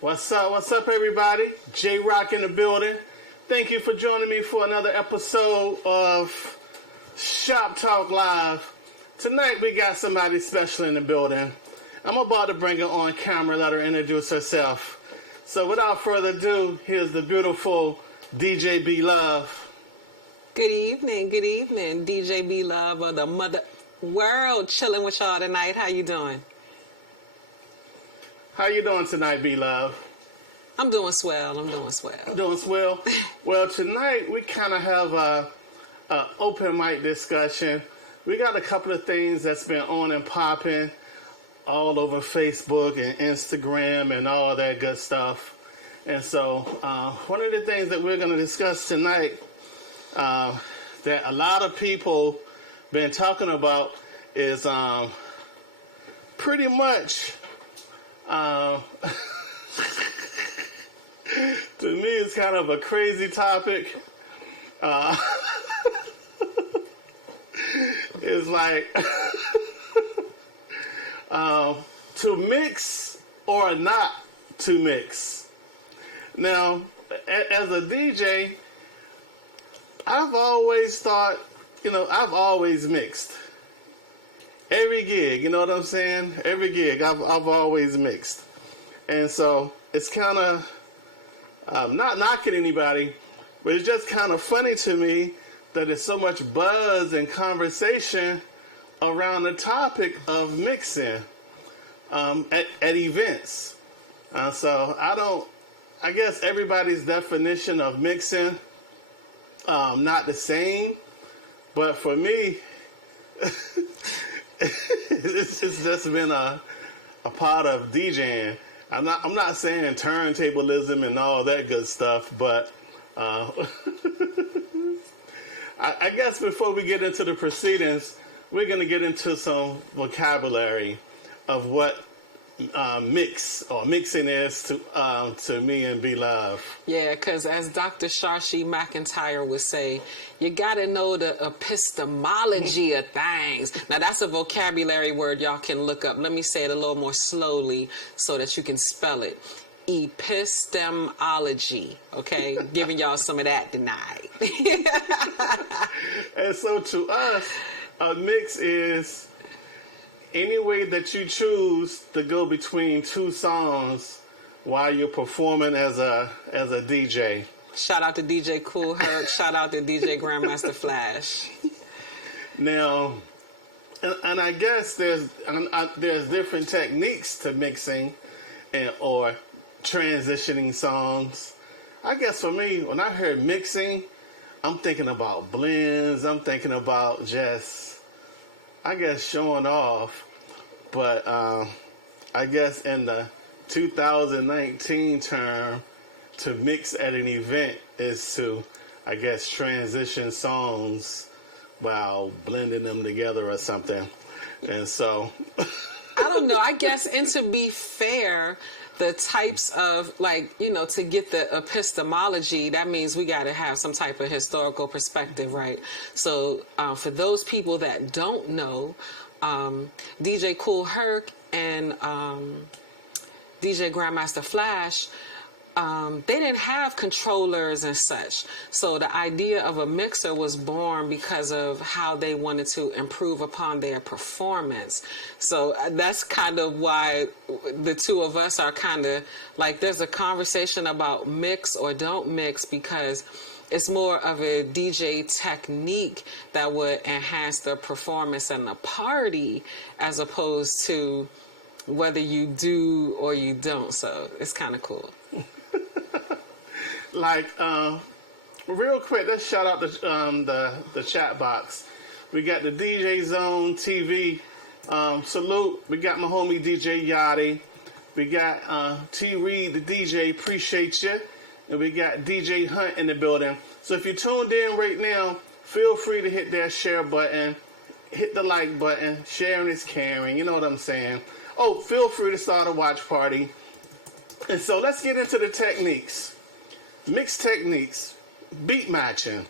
What's up? What's up, everybody? J Rock in the building. Thank you for joining me for another episode of Shop Talk Live. Tonight we got somebody special in the building. I'm about to bring her on camera, let her introduce herself. So without further ado, here's the beautiful DJ B Love. Good evening, DJ B Love of the mother world, chilling with y'all tonight. How you doing? How you doing tonight, B Love? I'm doing swell. Doing swell? Well, tonight we kind of have a open mic discussion. We got a couple of things that's been on and popping all over Facebook and Instagram and all that good stuff. And so one of the things that we're going to discuss tonight that a lot of people been talking about is pretty much to me it's kind of a crazy topic. It's like to mix or not to mix. Now, as a DJ, I've always thought, I've always mixed. Every gig, you know what I'm saying? Every gig, I've always mixed. And so it's kind of, not knocking anybody, but it's just kind of funny to me that there's so much buzz and conversation around the topic of mixing at events. So I guess everybody's definition of mixing not the same, but for me, it's just been a part of DJing. I'm not saying turntablism and all that good stuff, but I guess before we get into the proceedings, we're going to get into some vocabulary of what mixing is to me and B Love. Yeah, because as Dr. Shashi McIntyre would say, you got to know the epistemology of things. Now, that's a vocabulary word y'all can look up. Let me say it a little more slowly so that you can spell it. Epistemology, okay? Giving y'all some of that tonight. And so to us, a mix is any way that you choose to go between two songs while you're performing as a DJ. Shout out to DJ Cool Herc. Shout out to DJ Grandmaster Flash. Now, and I guess there's different techniques to mixing or transitioning songs. I guess for me, when I heard mixing, I'm thinking about blends. I'm thinking about just, showing off. But I guess in the 2019 term, to mix at an event is to, transition songs while blending them together or something. And so I don't know. I guess, and to be fair, the types of, to get the epistemology, that means we got to have some type of historical perspective, right? So for those people that don't know, DJ Cool Herc and DJ Grandmaster Flash, they didn't have controllers and such. So the idea of a mixer was born because of how they wanted to improve upon their performance. So that's kind of why the two of us are kind of like, there's a conversation about mix or don't mix, because it's more of a DJ technique that would enhance the performance and the party, as opposed to whether you do or you don't. So it's kind of cool. Real quick, let's shout out the chat box. We got the DJ Zone TV. Salute. We got my homie DJ Yachty. We got T Reed, the DJ. Appreciate you. And we got DJ Hunt in the building. So if you're tuned in right now, feel free to hit that share button, hit the like button. Sharing is caring. You know what I'm saying? Oh, feel free to start a watch party. And so let's get into the techniques. Mix techniques, beat matching.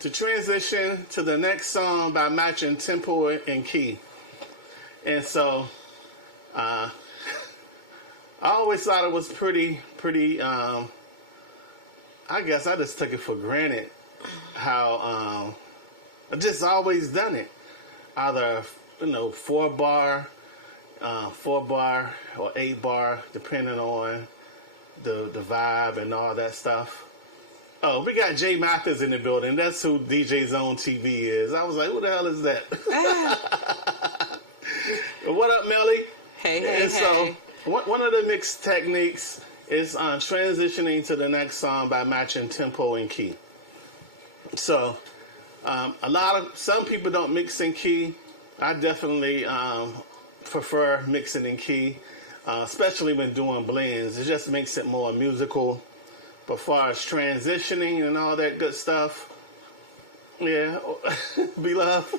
To transition to the next song by matching tempo and key. And so I always thought it was pretty. I guess I just took it for granted how I just always done it. Either 4-bar, 4-bar or 8-bar, depending on the vibe and all that stuff. Oh, we got Jay Mathis in the building. That's who DJ Zone TV is. I was like, who the hell is that? What up, Melly? Hey. So one of the mix techniques is transitioning to the next song by matching tempo and key. So some people don't mix in key. I definitely prefer mixing in key, especially when doing blends. It just makes it more musical. But as far as transitioning and all that good stuff, yeah, be love.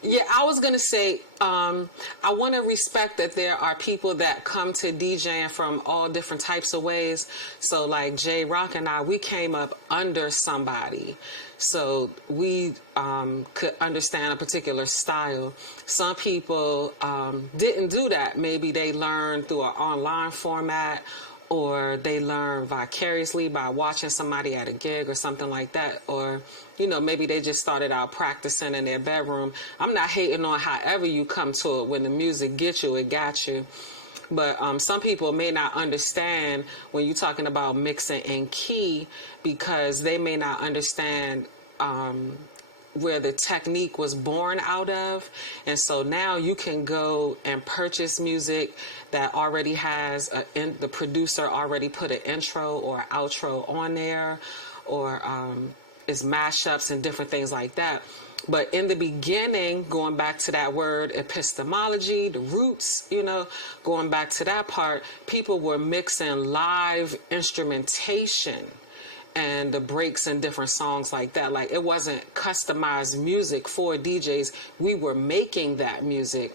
Yeah, I was going to say, I want to respect that there are people that come to DJing from all different types of ways. So like J Rock and I, we came up under somebody. So we could understand a particular style. Some people didn't do that. Maybe they learned through an online format, or they learn vicariously by watching somebody at a gig or something like that. Or, maybe they just started out practicing in their bedroom. I'm not hating on however you come to it. When the music gets you, it got you. But some people may not understand when you're talking about mixing in key, because they may not understand where the technique was born out of. And so now you can go and purchase music that already has the producer already put an intro or outro on there, or is mashups and different things like that. But in the beginning, going back to that word epistemology, the roots, going back to that part, people were mixing live instrumentation and the breaks and different songs like that. Like, it wasn't customized music for DJs. We were making that music.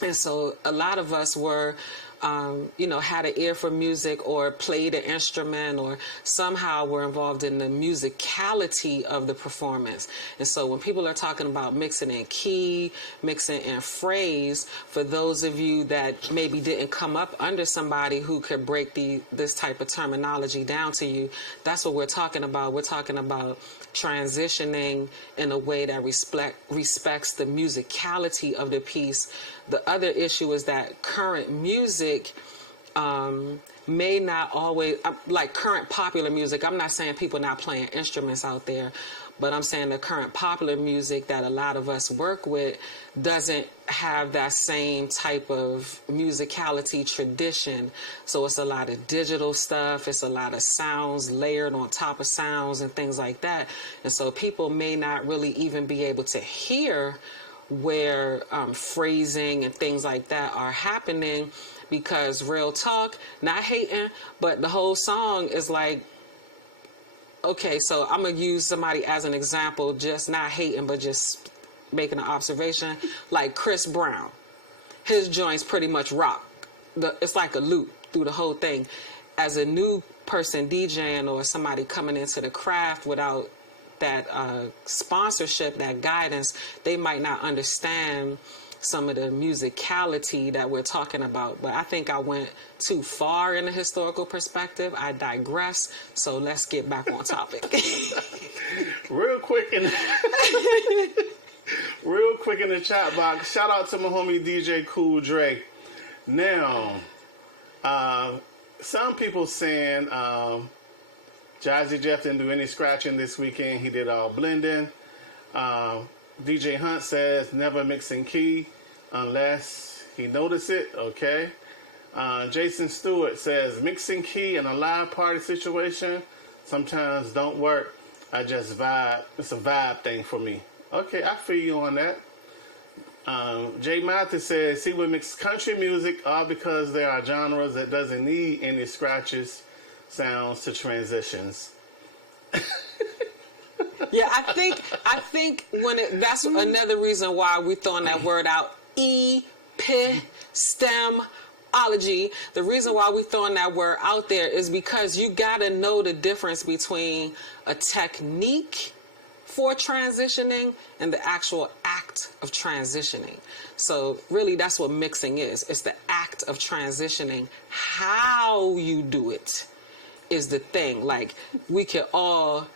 And so a lot of us were, had an ear for music, or played an instrument, or somehow were involved in the musicality of the performance. And so when people are talking about mixing in key, mixing in phrase, for those of you that maybe didn't come up under somebody who could break this type of terminology down to you, that's what we're talking about. We're talking about transitioning in a way that respects the musicality of the piece. The other issue is that current music may not always, like current popular music, I'm not saying people not playing instruments out there, but I'm saying the current popular music that a lot of us work with doesn't have that same type of musicality tradition. So it's a lot of digital stuff. It's a lot of sounds layered on top of sounds and things like that. And so people may not really even be able to hear where phrasing and things like that are happening, because real talk, not hating, but the whole song is like, okay, so I'm going to use somebody as an example, just not hating, but just making an observation, like Chris Brown. His joints pretty much rock. It's like a loop through the whole thing. As a new person DJing, or somebody coming into the craft without that sponsorship, that guidance, they might not understand some of the musicality that we're talking about. But I think I went too far in the historical perspective. I digress. So let's get back on topic. Real quick in the chat box, shout out to my homie DJ Cool Dre. Now, some people saying Jazzy Jeff didn't do any scratching this weekend. He did all blending. DJ Hunt says never mixing key unless he notice it. Okay. Jason Stewart says mixing key in a live party situation sometimes don't work. I just vibe. It's a vibe thing for me. Okay, I feel you on that. Jay Mathis says he would mix country music all because there are genres that doesn't need any scratches, sounds to transitions. Yeah, I think that's another reason why we throwing that word out, epistemology. The reason why we throwing that word out there is because you got to know the difference between a technique for transitioning and the actual act of transitioning. So really that's what mixing is. It's the act of transitioning. How you do it is the thing. Like, we can all,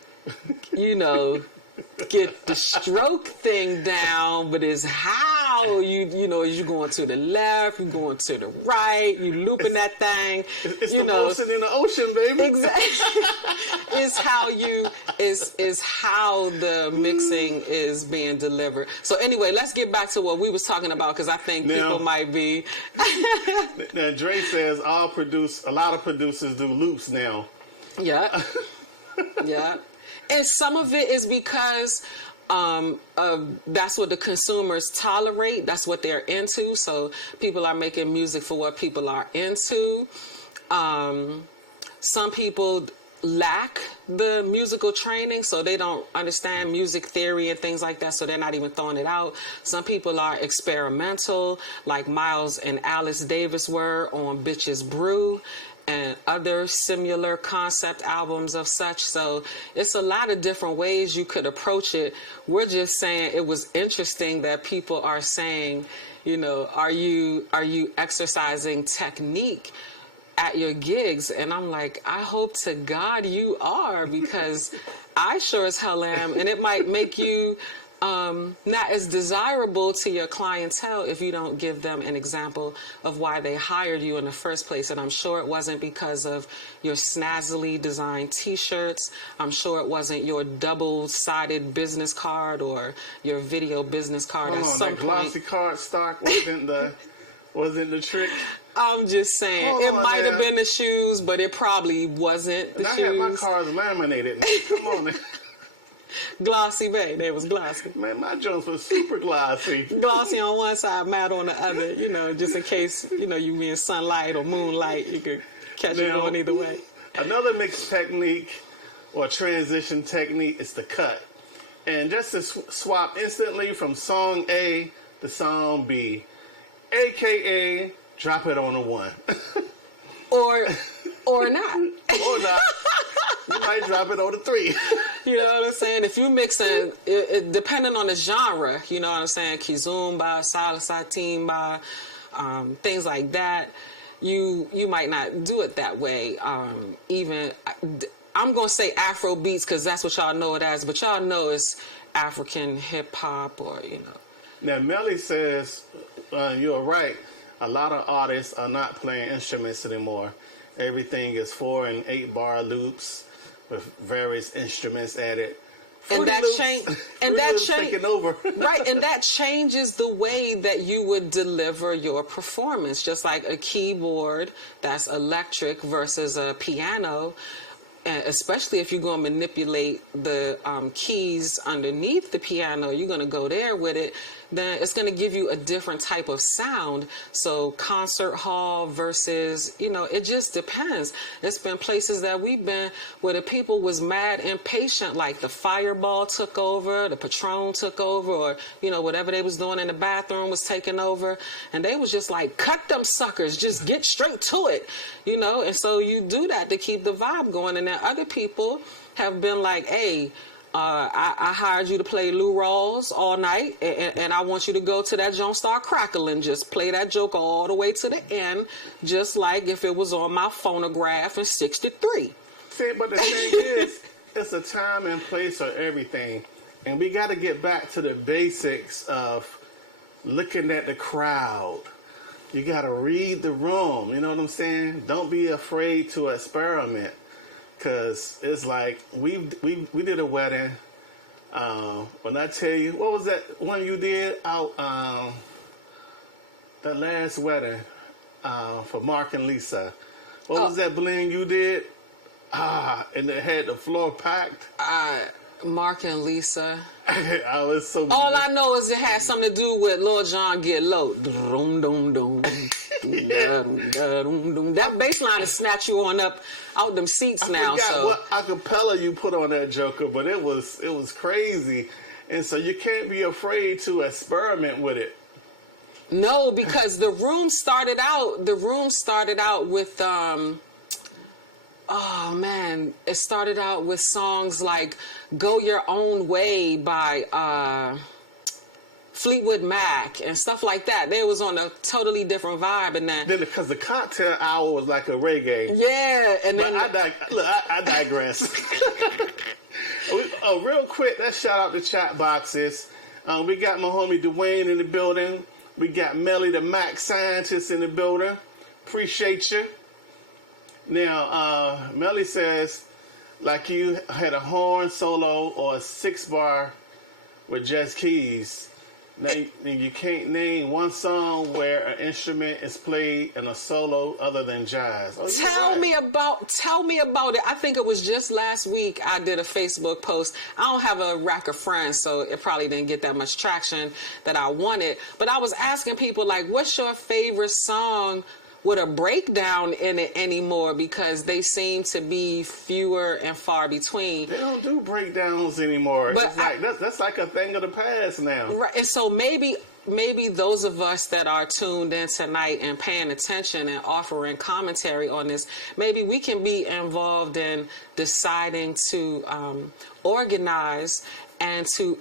get the stroke thing down, but it's how you going to the left, you going to the right, you looping that thing. It's the motion in the ocean, baby. Exactly. is how the mixing is being delivered. So anyway, let's get back to what we was talking about, because I think people might be. Now Dre says a lot of producers do loops now. Yeah. Yeah. And some of it is because that's what the consumers tolerate. That's what they're into. So people are making music for what people are into. Some people lack the musical training, so they don't understand music theory and things like that, so they're not even throwing it out. Some people are experimental, like Miles and Alice Davis were on Bitches Brew and other similar concept albums of such. So it's a lot of different ways you could approach it. We're just saying it was interesting that people are saying, are you exercising technique at your gigs? And I'm like, I hope to God you are, because I sure as hell am. And it might make you not as desirable to your clientele if you don't give them an example of why they hired you in the first place. And I'm sure it wasn't because of your snazzily designed t-shirts. I'm sure it wasn't your double-sided business card or your video business card. At some that point, glossy card stock wasn't the trick. I'm just saying, it might have been the shoes, but it probably wasn't the shoes. I had my cards laminated. Man. Come on, man. Glossy, babe. They was glossy. Man, my joints was super glossy. Glossy on one side, matte on the other, just in case, you be in sunlight or moonlight, you could catch it going either way. Another mix technique or transition technique is the cut. And just to swap instantly from song A to song B, a.k.a. drop it on a 1. Or not. Or not. You might drop it on a 3. You know what I'm saying? If you mixing, it depending on the genre, you know what I'm saying? Kizomba, salsa, timba, things like that. You might not do it that way. I'm going to say Afro beats because that's what y'all know it as, but y'all know it's African hip hop or. Now, Melly says, you're right. A lot of artists are not playing instruments anymore. Everything is 4 and 8 bar loops with various instruments added. And that changes over. Right, and that changes the way that you would deliver your performance. Just like a keyboard that's electric versus a piano, and especially if you're going to manipulate the keys underneath the piano, you're going to go there with it, then it's going to give you a different type of sound. So concert hall versus, it just depends. It's been places that we've been where the people was mad impatient, like the Fireball took over, the Patron took over, or, whatever they was doing in the bathroom was taking over. And they was just like, cut them suckers, just get straight to it, And so you do that to keep the vibe going. And then other people have been like, hey, I hired you to play Lou Rawls all night, and I want you to go to that joint, start crackling, just play that joke all the way to the end, just like if it was on my phonograph in '63. See, but the thing is, it's a time and place for everything, and we got to get back to the basics of looking at the crowd. You got to read the room, you know what I'm saying? Don't be afraid to experiment. Because it's like, we did a wedding. When I tell you, what was that one you did out, that last wedding for Mark and Lisa? What was that bling you did? And it had the floor packed. Mark and Lisa. I was so. All I know is it had something to do with Lord John Get Low. That bass line has snatched you on up out them seats now. I forgot so what acapella you put on that joker, but it was crazy, and so you can't be afraid to experiment with it. No, because the room started out with oh man, it started out with songs like "Go Your Own Way" by Fleetwood Mac and stuff like that. They was on a totally different vibe, and then because the cocktail hour was like a reggae. Yeah, and But then I digress. Real quick, let's shout out the chat boxes. We got my homie Dwayne in the building. We got Melly the Mac scientist in the building. Appreciate you. Now, Melly says, like you had a horn solo or a 6-bar with just keys. Now, you can't name one song where an instrument is played in a solo other than jazz. Oh, tell me about it. I think it was just last week I did a Facebook post. I don't have a rack of friends, so it probably didn't get that much traction that I wanted. But I was asking people, like, what's your favorite song with a breakdown in it anymore, because they seem to be fewer and far between. They don't do breakdowns anymore. But it's like that's like a thing of the past now. Right, and so maybe those of us that are tuned in tonight and paying attention and offering commentary on this, maybe we can be involved in deciding to organize and to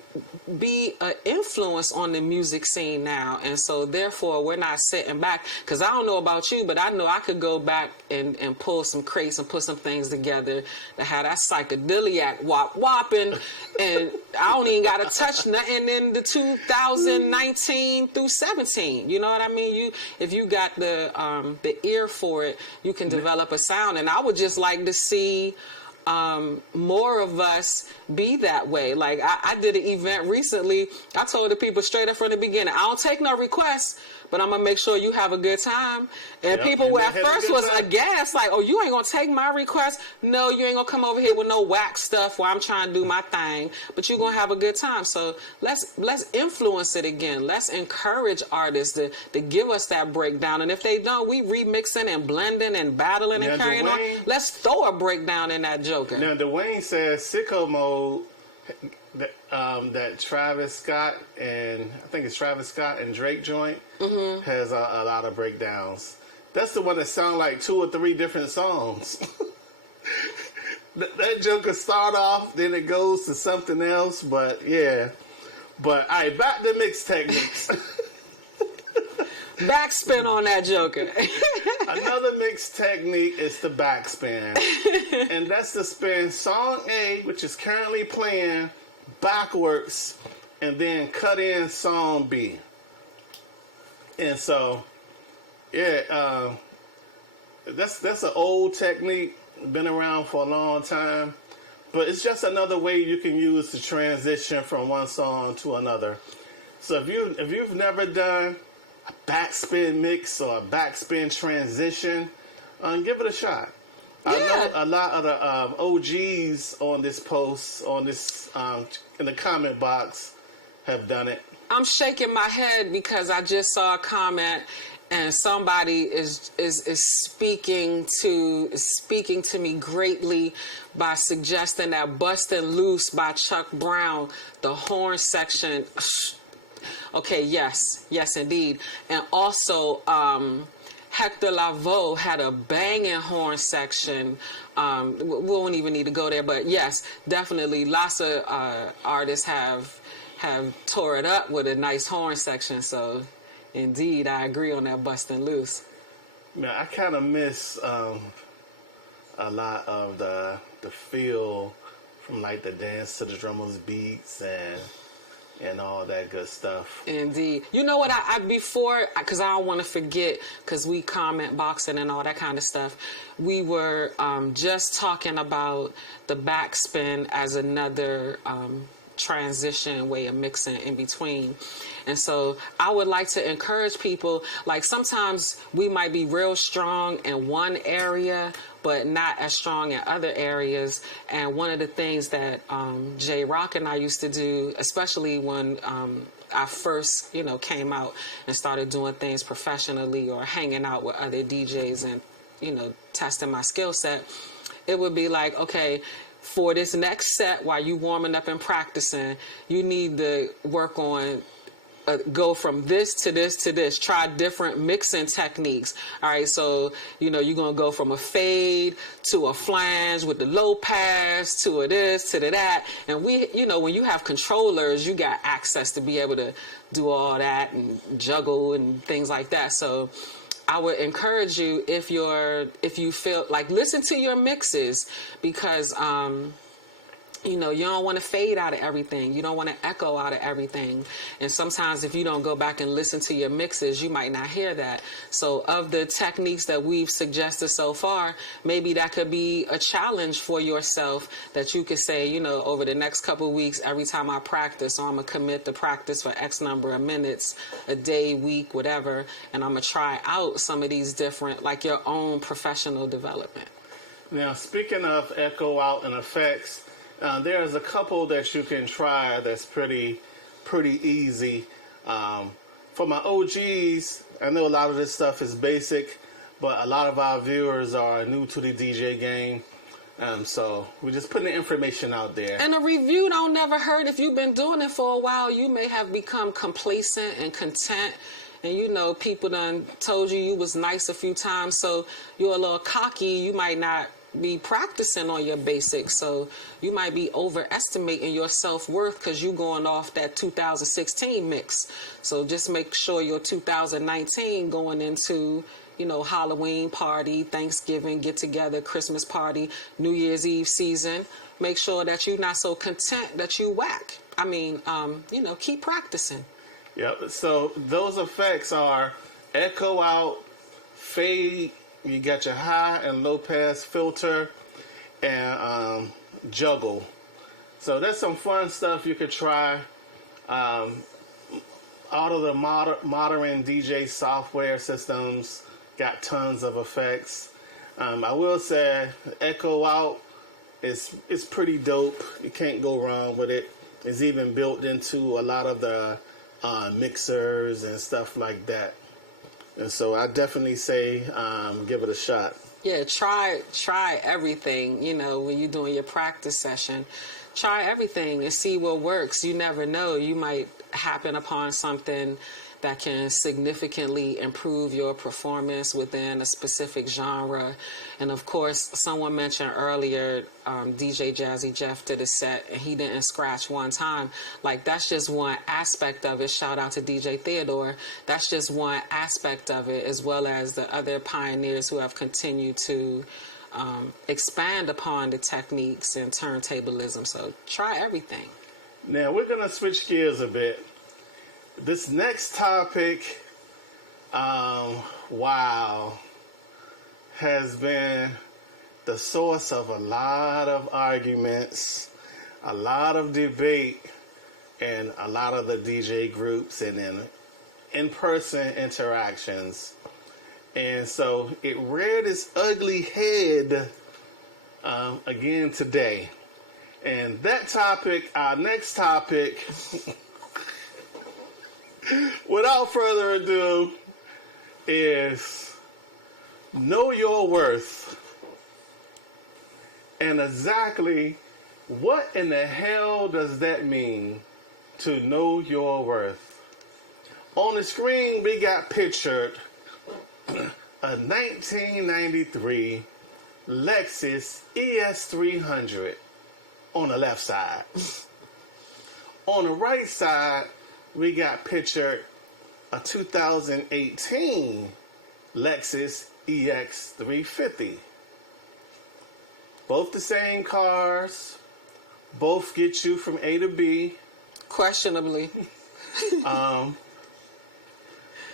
be an influence on the music scene now. And so therefore we're not sitting back, because I don't know about you, but I know I could go back and pull some crates and put some things together that had that psychedelic whopping, and I don't even got to touch nothing in the 2019 through 17. You know what I mean? If you got the ear for it, you can develop a sound. And I would just like to see more of us be that way. Like I did an event recently. I told the people straight up from the beginning, I don't take no requests, but I'm gonna make sure you have a good time. And people at first was aghast, like, oh, you ain't gonna take my request? No, you ain't gonna come over here with no whack stuff while I'm trying to do my thing, but you're gonna have a good time. So let's influence it again. Let's encourage artists to give us that breakdown. And if they don't, we remixing and blending and battling and carrying on. Let's throw a breakdown in that joker. Now Dwayne says sicko mode, that Travis Scott and I think it's Travis Scott and Drake joint has a lot of breakdowns. That's the one that sounds like 2 or 3 different songs. that joker start off, then it goes to something else. But yeah, but all right, back to mix techniques. Backspin on that joker. Another mix technique is the backspin. And that's the spin song A, which is currently playing, backwards, and then cut in song B. And so, yeah, that's an old technique, been around for a long time. But it's just another way you can use to transition from one song to another. So if you've never done a backspin mix or a backspin transition, give it a shot. Yeah. I know a lot of the OGs on this post, on this in the comment box, have done it. I'm shaking my head because I just saw a comment, and somebody is speaking to me greatly by suggesting that "Bustin' Loose" by Chuck Brown, the horn section. Okay, yes, indeed. And also, Hector Lavoe had a banging horn section. We won't even need to go there, but yes, definitely lots of artists have tore it up with a nice horn section. So, indeed, I agree on that Bustin' Loose. Man, I kind of miss a lot of the feel from like the dance to the drummer's beats and all that good stuff. Indeed. You know what, because I don't want to forget, because we comment boxing and all that kind of stuff. We were just talking about the backspin as another transition way of mixing in between. And so I would like to encourage people, like sometimes we might be real strong in one area, but not as strong in other areas. And one of the things that J Rock and I used to do, especially when I first, came out and started doing things professionally or hanging out with other DJs and, testing my skill set, it would be like, okay, for this next set, while you warming up and practicing, you need to work on go from this to this to this. Try different mixing techniques. All right, so you're gonna go from a fade to a flange with the low pass to a this to the that. And when you have controllers, you got access to be able to do all that and juggle and things like that. So I would encourage you, if you feel like, listen to your mixes, because you don't want to fade out of everything. You don't want to echo out of everything. And sometimes if you don't go back and listen to your mixes, you might not hear that. So of the techniques that we've suggested so far, maybe that could be a challenge for yourself, that you could say, over the next couple of weeks, every time I practice, or I'm going to commit to practice for X number of minutes, a day, week, whatever, and I'm going to try out some of these different, like your own professional development. Now, speaking of echo out and effects, there's a couple that you can try that's pretty easy. For my OGs, I know a lot of this stuff is basic, but a lot of our viewers are new to the DJ game. So we're just putting the information out there. And a review don't never hurt. If you've been doing it for a while, you may have become complacent and content. And people done told you was nice a few times, so you're a little cocky. You might not be practicing on your basics, so you might be overestimating your self-worth because you going off that 2016 mix. So just make sure your 2019 going into Halloween party, Thanksgiving get together, Christmas party, New Year's Eve season, make sure that you're not so content that you whack. Keep practicing. Yep. So those effects are echo out, fade. You got your high and low pass filter, and juggle. So that's some fun stuff you could try. All of the modern DJ software systems got tons of effects. I will say echo out is pretty dope. You can't go wrong with it. It's even built into a lot of the mixers and stuff like that. And so I definitely say give it a shot. Yeah, try everything, when you're doing your practice session. Try everything and see what works. You never know. You might happen upon something that can significantly improve your performance within a specific genre. And of course, someone mentioned earlier, DJ Jazzy Jeff did a set and he didn't scratch one time. Like, that's just one aspect of it. Shout out to DJ Theodore. That's just one aspect of it, as well as the other pioneers who have continued to expand upon the techniques and turntablism. So try everything. Now we're going to switch gears a bit. This next topic, has been the source of a lot of arguments, a lot of debate, and a lot of the DJ groups and in-person interactions. And so it reared its ugly head again today. And that topic, our next topic, without further ado, is know your worth. And exactly what in the hell does that mean, to know your worth? On the screen, we got pictured a 1993 Lexus ES300 on the left side. On the right side, we got pictured a 2018 Lexus EX350. Both the same cars, both get you from A to B. Questionably.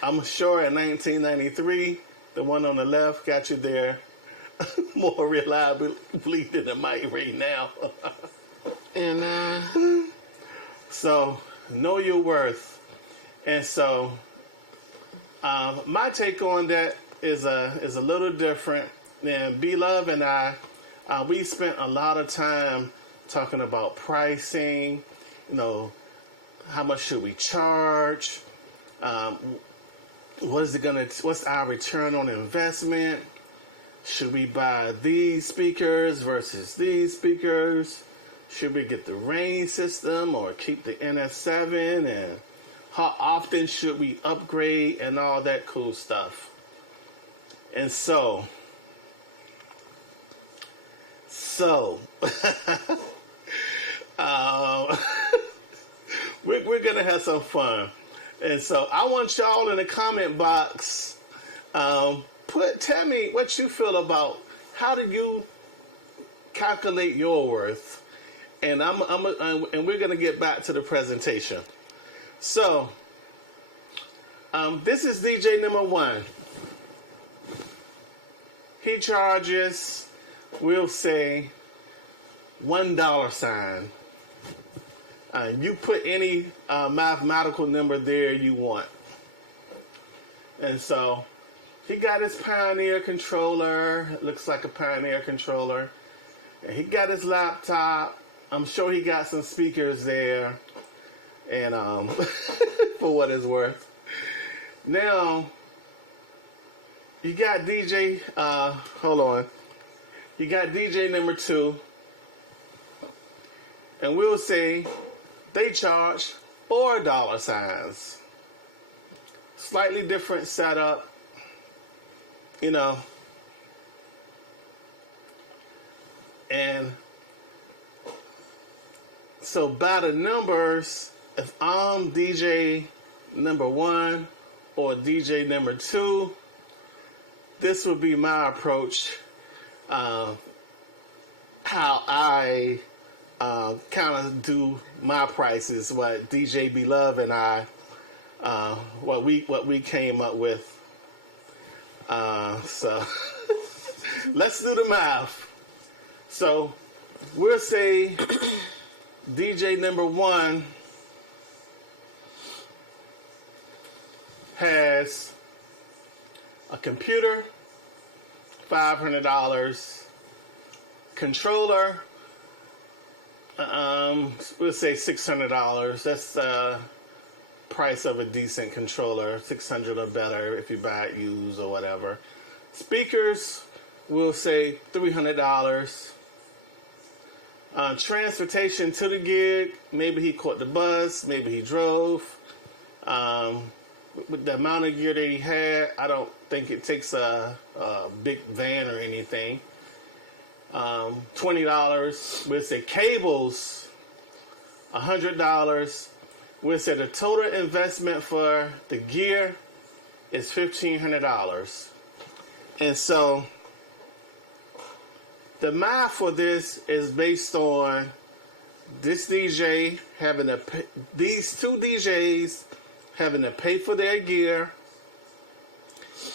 I'm sure in 1993, the one on the left got you there more reliably than it might right now. And so, know your worth. And so, my take on that is a little different. And B-Love and I, we spent a lot of time talking about pricing. How much should we charge? What's our return on investment? Should we buy these speakers versus these speakers? Should we get the Rain system or keep the NS7? And how often should we upgrade, and all that cool stuff. And so we're gonna have some fun. And so I want y'all in the comment box, tell me what you feel about how do you calculate your worth, and and we're gonna get back to the presentation. So this is DJ number 1. He charges, we'll say, $1. You put any mathematical number there you want. And so he got his Pioneer controller. It looks like a Pioneer controller. And he got his laptop. I'm sure he got some speakers there. And for what it's worth. Now, you got DJ, hold on. You got DJ number 2. And we'll say they charge $4. Slightly different setup, you know. And so by the numbers, if I'm DJ number 1 or DJ number 2, this would be my approach, how I kind of do my prices, what DJ Beloved and I, what we came up with. So let's do the math. So we'll say DJ number 1 has a computer, $500, controller, we'll say $600. That's the price of a decent controller, $600 or better if you buy it used or whatever. Speakers, we'll say $300. Transportation to the gig, maybe he caught the bus, maybe he drove. With the amount of gear that he had, I don't think it takes a big van or anything. $20. We'll say cables, $100. We'll say the total investment for the gear is $1,500. And so the math for this is based on this DJ having to pay, these 2 DJs having to pay for their gear,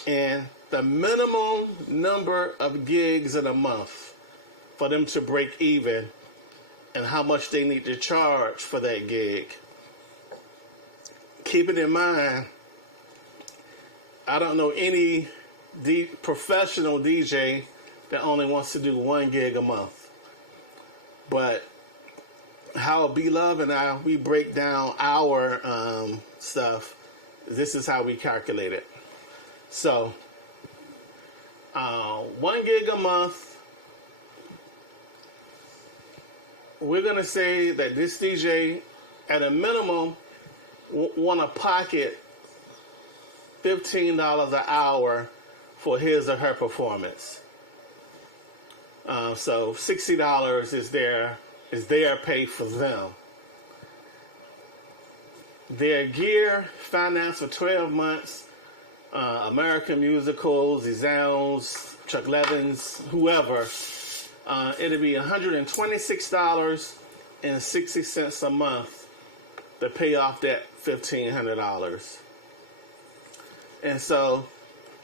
and the minimum number of gigs in a month for them to break even, and how much they need to charge for that gig. Keep it in mind, I don't know any professional DJ that only wants to do 1 gig a month. But how Beloved and I, we break down our stuff, this is how we calculate it. So 1 gig a month, we're going to say that this DJ at a minimum want to pocket $15 an hour for his or her performance. So $60 is their pay for them. Their gear financed for 12 months. American Musicals, Zizels, Chuck Levins, whoever. It'll be $126.60 a month to pay off that $1,500. And so,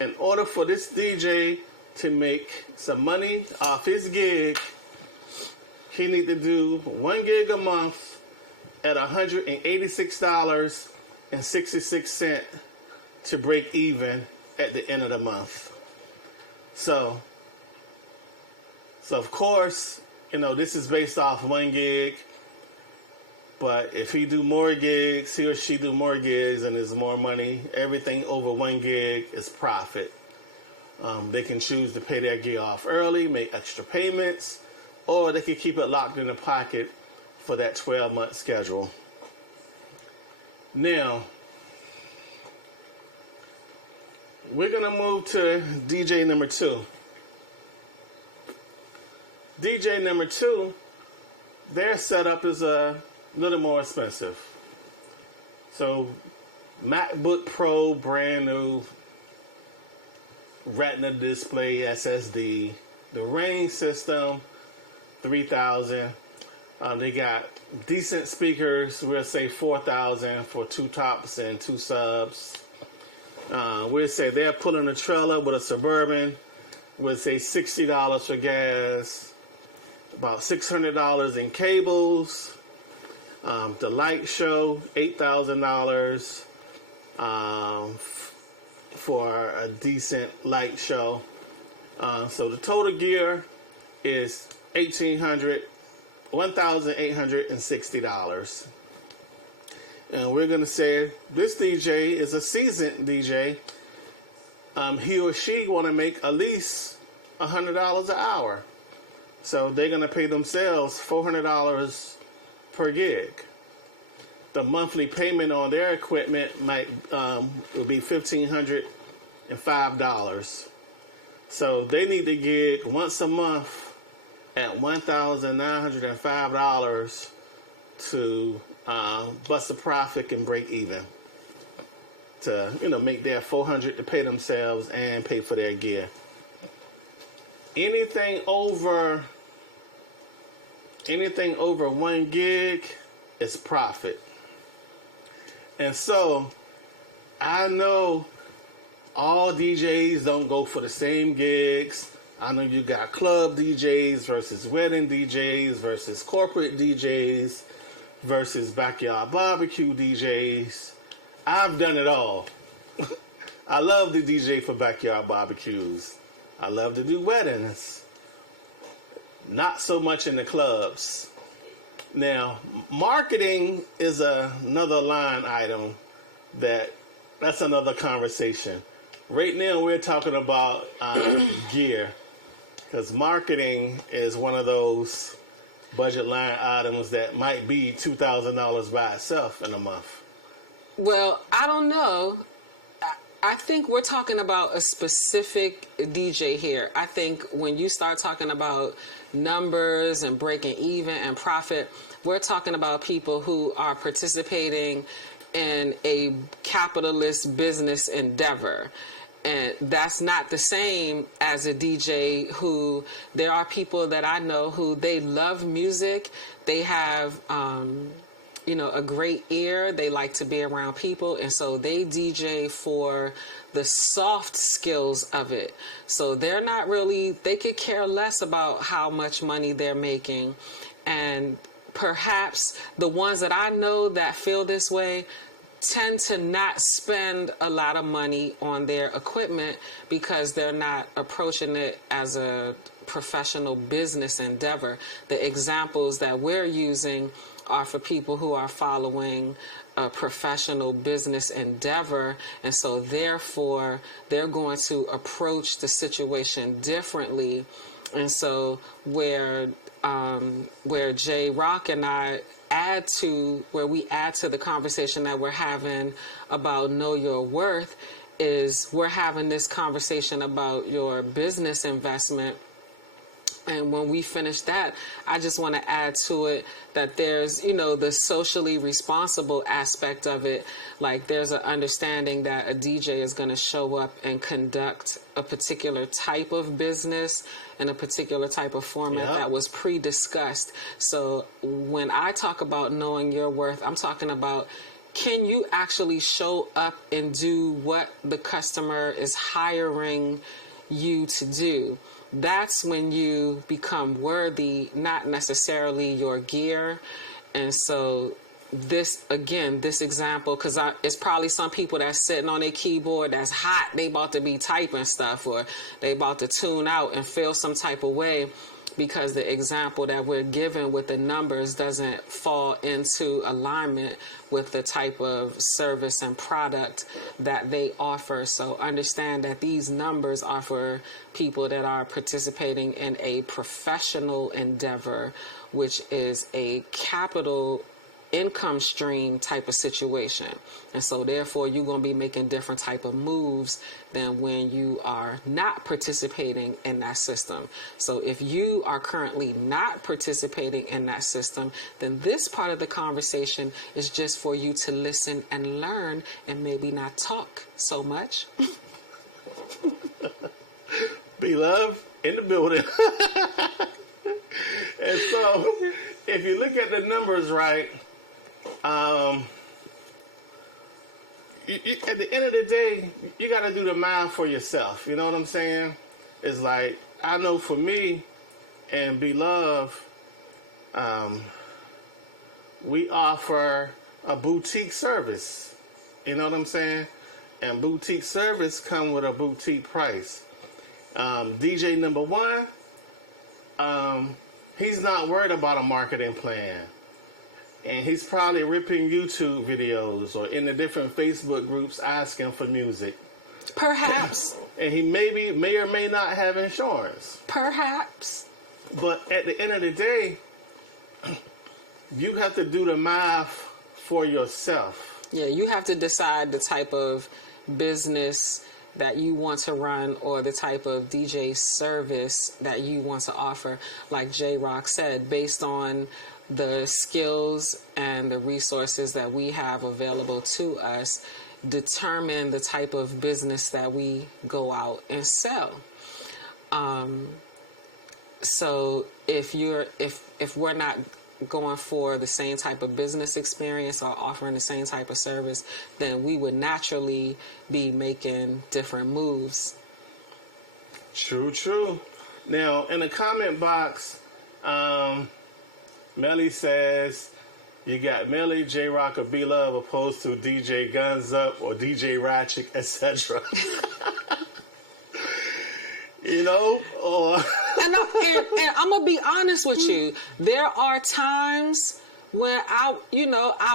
in order for this DJ to make some money off his gig, he need to do 1 gig a month at $186.66 to break even at the end of the month. So of course, you know, this is based off 1 gig, but if he do more gigs, he or she do more gigs and there's more money, everything over 1 gig is profit. They can choose to pay their gear off early, make extra payments, or they can keep it locked in the pocket for that 12-month schedule. Now, we're going to move to DJ number 2. DJ number 2, their setup is a little more expensive. So, MacBook Pro, brand new, Retina display, SSD. The range system, 3,000. They got decent speakers. We'll say 4,000 for 2 tops and 2 subs. We'll say they're pulling a trailer with a Suburban. We'll say $60 for gas, about $600 in cables. The light show, $8,000 for a decent light show. So the total gear is $1,860. And we're going to say this DJ is a seasoned DJ. He or she want to make at least $100 an hour. So they're going to pay themselves $400 per gig. The monthly payment on their equipment will be $1,505. So they need to gig once a month at $1,905 to bust a profit and break even. To make their $400 to pay themselves and pay for their gear. Anything over 1 gig is profit. And so I know all DJs don't go for the same gigs. I know you got club DJs versus wedding DJs versus corporate DJs versus backyard barbecue DJs. I've done it all. I love to DJ for backyard barbecues. I love to do weddings. Not so much in the clubs. Now, marketing is another line item that's another conversation. Right now, we're talking about gear, because marketing is one of those budget line items that might be $2,000 by itself in a month. Well, I don't know. I think we're talking about a specific DJ here. I think when you start talking about numbers and breaking even and profit, we're talking about people who are participating in a capitalist business endeavor. And that's not the same as a DJ who, there are people that I know who they love music. They have, a great ear. They like to be around people. And so they DJ for the soft skills of it. So they're not really, they could care less about how much money they're making. And perhaps the ones that I know that feel this way tend to not spend a lot of money on their equipment because they're not approaching it as a professional business endeavor. The examples that we're using are for people who are following a professional business endeavor, and so therefore they're going to approach the situation differently. And so where J Rock and I add to the conversation that we're having about know your worth is we're having this conversation about your business investment. And when we finish that, I just want to add to it that there's, the socially responsible aspect of it. Like there's an understanding that a DJ is going to show up and conduct a particular type of business in a particular type of format that was pre-discussed. So when I talk about knowing your worth, I'm talking about, can you actually show up and do what the customer is hiring you to do? That's when you become worthy, not necessarily your gear. And so this example, because it's probably some people that's sitting on their keyboard that's hot, they about to be typing stuff, or they about to tune out and feel some type of way because the example that we're given with the numbers doesn't fall into alignment with the type of service and product that they offer. So understand that these numbers are for people that are participating in a professional endeavor, which is a capital income stream type of situation. And so therefore you're going to be making different type of moves than when you are not participating in that system. So if you are currently not participating in that system, then this part of the conversation is just for you to listen and learn and maybe not talk so much. Beloved in the building. And so if you look at the numbers right, at the end of the day, you got to do the math for yourself. You know what I'm saying? It's like, I know for me and Beloved, we offer a boutique service. You know what I'm saying? And boutique service come with a boutique price. DJ number one, he's not worried about a marketing plan. And he's probably ripping YouTube videos or in the different Facebook groups asking for music. Perhaps. And he may or may not have insurance. Perhaps. But at the end of the day, you have to do the math for yourself. Yeah, you have to decide the type of business that you want to run or the type of DJ service that you want to offer. Like J-Rock said, based on the skills and the resources that we have available to us, determine the type of business that we go out and sell. So if we're not going for the same type of business experience or offering the same type of service, then we would naturally be making different moves. True. Now, in the comment box, Melly says, you got Melly, J-Rock, or B-Love opposed to DJ Guns Up or DJ Ratchet, etc. You know? Or And I'm going to be honest with you. There are times when I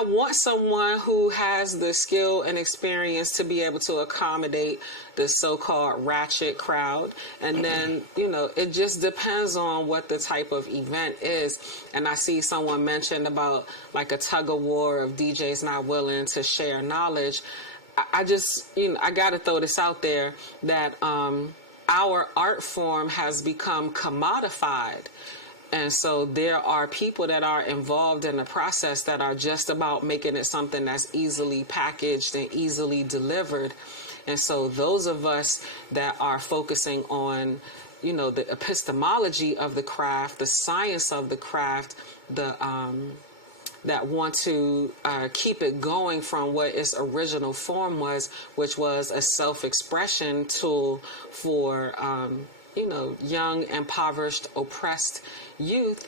want someone who has the skill and experience to be able to accommodate the so-called ratchet crowd. And then, it just depends on what the type of event is. And I see someone mentioned about like a tug of war of DJs not willing to share knowledge. I just, I got to throw this out there that our art form has become commodified. And so there are people that are involved in the process that are just about making it something that's easily packaged and easily delivered. And so those of us that are focusing on, the epistemology of the craft, the science of the craft, that want to keep it going from what its original form was, which was a self-expression tool for, young, impoverished, oppressed youth.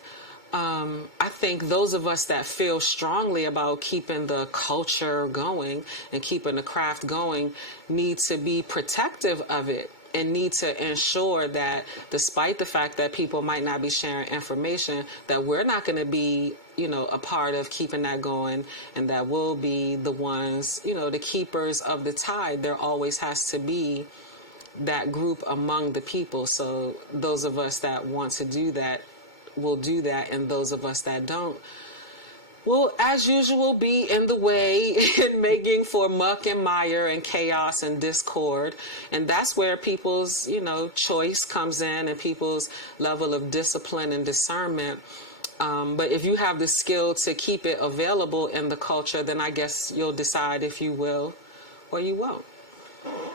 I think those of us that feel strongly about keeping the culture going and keeping the craft going need to be protective of it and need to ensure that despite the fact that people might not be sharing information, that we're not going to be, a part of keeping that going, and that we'll be the ones, the keepers of the tide. There always has to be that group among the people. So those of us that want to do that will do that, and those of us that don't will, as usual, be in the way and making for muck and mire and chaos and discord. And that's where people's, choice comes in and people's level of discipline and discernment. But if you have the skill to keep it available in the culture, then I guess you'll decide if you will or you won't.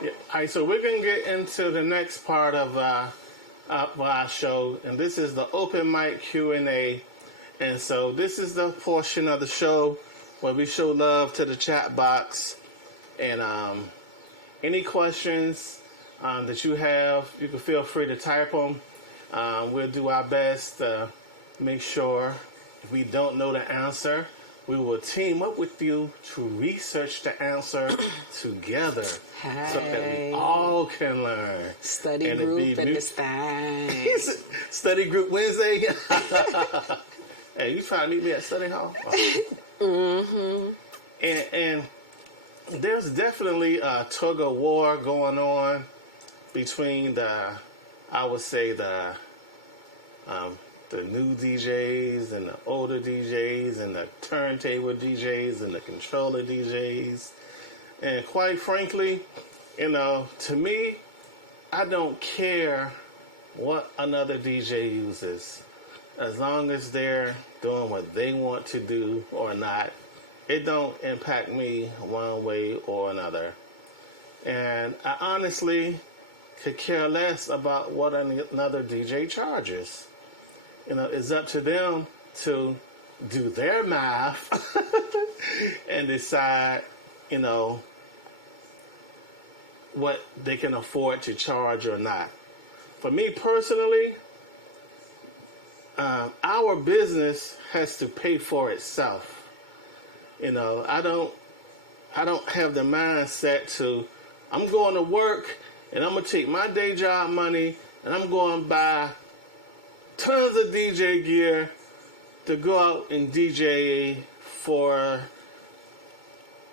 Yeah. All right, so we're going to get into the next part of our show, and this is the open mic Q&A. And so this is the portion of the show where we show love to the chat box. And any questions that you have, you can feel free to type them. We'll do our best to make sure if we don't know the answer, we will team up with you to research the answer together. Hey. So that we all can learn. Study and group in this thing. Study group Wednesday. Hey, you trying to meet me at study hall? Oh. And there's definitely a tug of war going on between the the new DJs and the older DJs and the turntable DJs and the controller DJs. And quite frankly, to me, I don't care what another DJ uses. As long as they're doing what they want to do or not, it don't impact me one way or another. And I honestly could care less about what another DJ charges. It's up to them to do their math and decide, what they can afford to charge or not. For me personally, our business has to pay for itself. I don't have the mindset to, I'm going to work and I'm going to take my day job money and I'm going to buy tons of DJ gear to go out and DJ for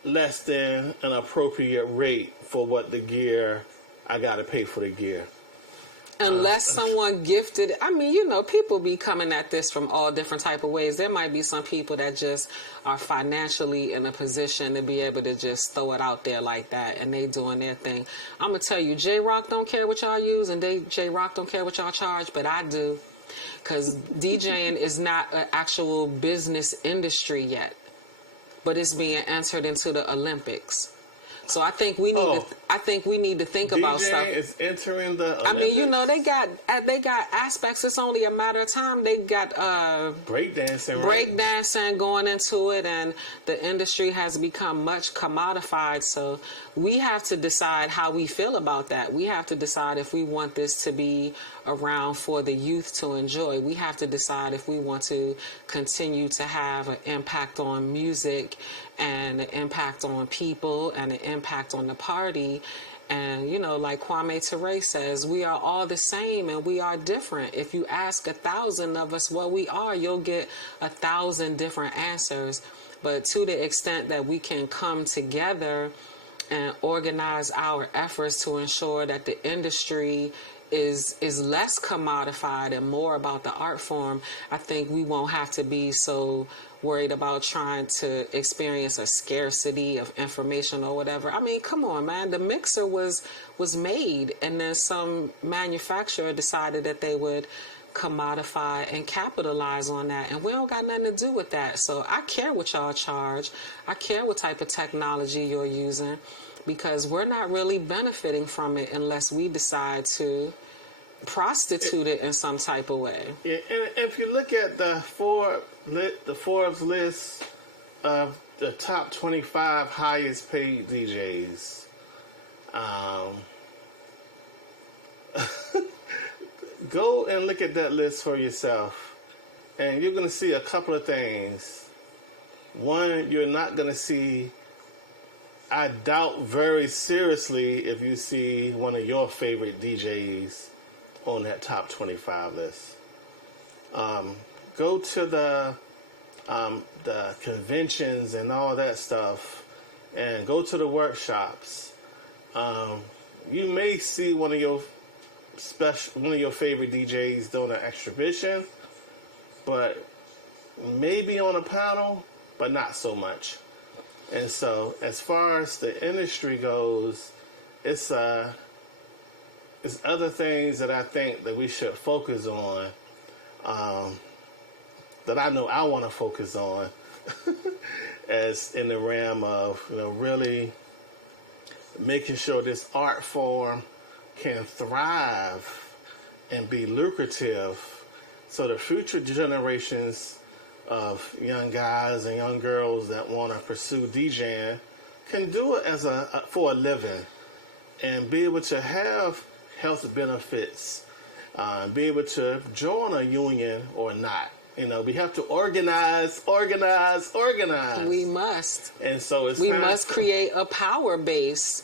less than an appropriate rate for what the gear I got to pay for the gear. Unless someone gifted, people be coming at this from all different type of ways. There might be some people that just are financially in a position to be able to just throw it out there like that, and they doing their thing. I'm going to tell you, J-Rock don't care what y'all use, and J-Rock don't care what y'all charge, but I do. Because DJing is not an actual business industry yet, but it's being entered into the Olympics. So I think we need to think about stuff. DJ is entering the Olympics. They got aspects. It's only a matter of time. They got breakdancing going into it, and the industry has become much commodified. So we have to decide how we feel about that. We have to decide if we want this to be around for the youth to enjoy. We have to decide if we want to continue to have an impact on music and an impact on people and an impact on the party. And, like Kwame Ture says, we are all the same and we are different. If you ask 1,000 of us what we are, you'll get 1,000 different answers. But to the extent that we can come together and organize our efforts to ensure that the industry is less commodified and more about the art form, I think we won't have to be so worried about trying to experience a scarcity of information or whatever. Come on, man. The mixer was made, and then some manufacturer decided that they would commodify and capitalize on that, and we don't got nothing to do with that. So I care what y'all charge. I care what type of technology you're using, because we're not really benefiting from it unless we decide to prostitute it in some type of way. Yeah, and if you look at the Forbes list of the top 25 highest paid DJs, go and look at that list for yourself, and you're going to see a couple of things. One, you're not going to see, I doubt very seriously if you see one of your favorite DJs on that top 25 list. Go to the conventions and all that stuff, and go to the workshops. You may see one of your favorite DJs doing an exhibition, but maybe on a panel, but not so much. And so, as far as the industry goes, it's other things that I think that we should focus on, that I know I want to focus on, as in the realm of really making sure this art form can thrive and be lucrative, so the future generations of young guys and young girls that want to pursue DJing can do it as for a living, and be able to have health benefits, be able to join a union or not. We have to organize. We must. And so we must create a power base,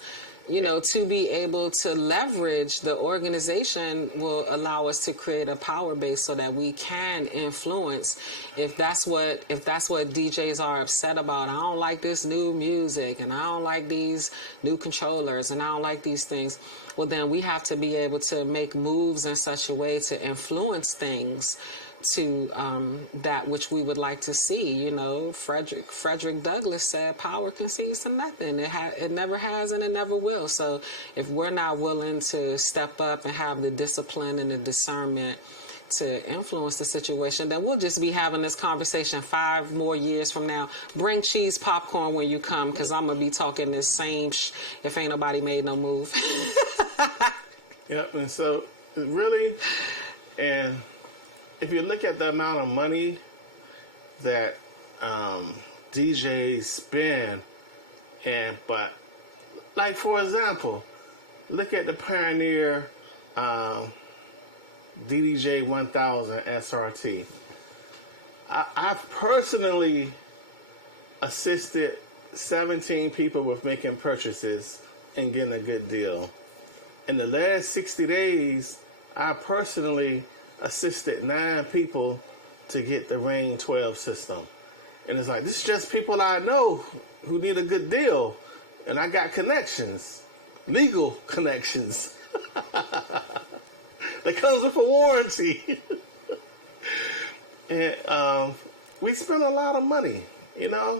to be able to leverage. The organization will allow us to create a power base so that we can influence. If that's what DJs are upset about, I don't like this new music, and I don't like these new controllers, and I don't like these things. Well, then we have to be able to make moves in such a way to influence things to that which we would like to see. You know, Frederick Douglass said, "Power concedes to nothing. It never has and it never will." So if we're not willing to step up and have the discipline and the discernment to influence the situation, then we'll just be having this conversation 5 more years from now. Bring cheese popcorn when you come, because I'm going to be talking this same if ain't nobody made no move. Yep, and so really, and if you look at the amount of money that DJs spend, but like for example, look at the Pioneer DDJ 1000 SRT. I've personally assisted 17 people with making purchases and getting a good deal. In the last 60 days, I personally assisted 9 people to get the Rain 12 system. And it's like, this is just people I know who need a good deal. And I got connections, legal connections. That comes with a warranty. And we spend a lot of money, you know?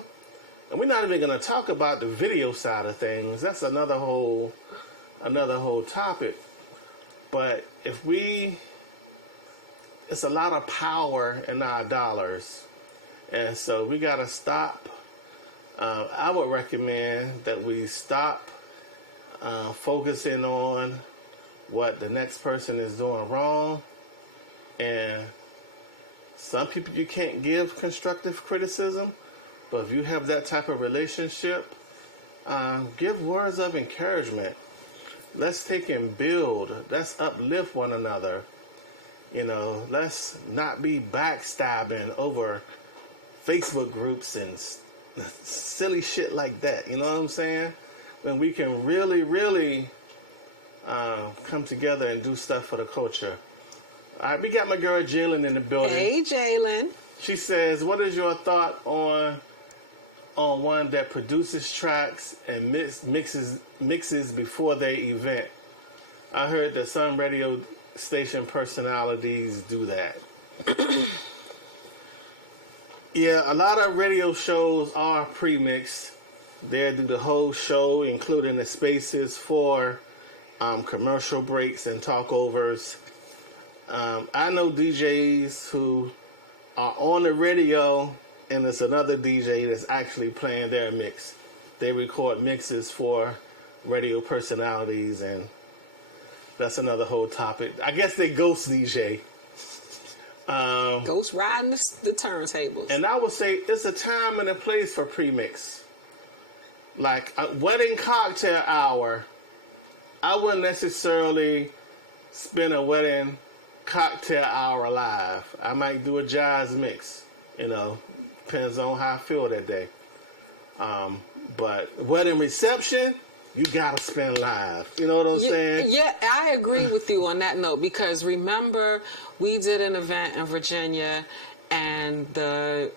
And we're not even going to talk about the video side of things. That's another whole topic. But it's a lot of power in our dollars. And so we got to stop. I would recommend that we stop focusing on what the next person is doing wrong. And some people you can't give constructive criticism, but if you have that type of relationship, give words of encouragement. Let's take and build. Let's uplift one another. You know, let's not be backstabbing over Facebook groups and silly shit like that. You know what I'm saying? When we can really, really come together and do stuff for the culture. All right, we got my girl Jalen in the building. Hey, Jalen. She says, what is your thought on one that produces tracks and mixes before they event? I heard that some radio station personalities do that. Yeah, a lot of radio shows are pre-mixed. They do the whole show, including the spaces for commercial breaks and talkovers. I know DJs who are on the radio and it's another DJ that's actually playing their mix. They record mixes for radio personalities, and that's another whole topic. I guess they ghost DJ. Ghost riding the turntables. And I would say it's a time and a place for premix. Like a wedding cocktail hour, I wouldn't necessarily spend a wedding cocktail hour live. I might do a jazz mix, you know, depends on how I feel that day. But wedding reception, you gotta spend live. You know what I'm saying? Yeah, I agree with you on that note, because remember, we did an event in Virginia, and the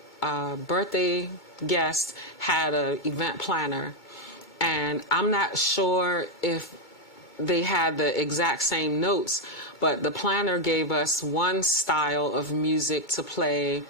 birthday guest had an event planner, and I'm not sure if they had the exact same notes, but the planner gave us one style of music to play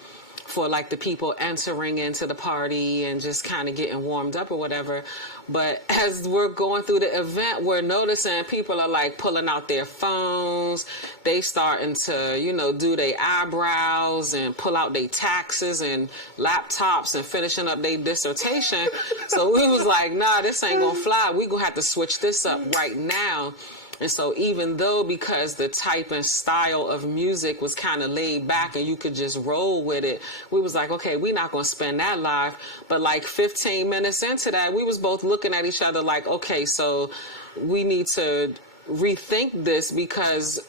for like the people entering into the party and just kind of getting warmed up or whatever. But as we're going through the event, we're noticing people are like pulling out their phones. They starting to, you know, do their eyebrows and pull out their taxes and laptops and finishing up their dissertation. So we was like, nah, this ain't gonna fly. We gonna have to switch this up right now. And so even though, because the type and style of music was kind of laid back and you could just roll with it, we was like, okay, we're not going to spend that live. But like 15 minutes into that, we was both looking at each other like, okay, so we need to rethink this, because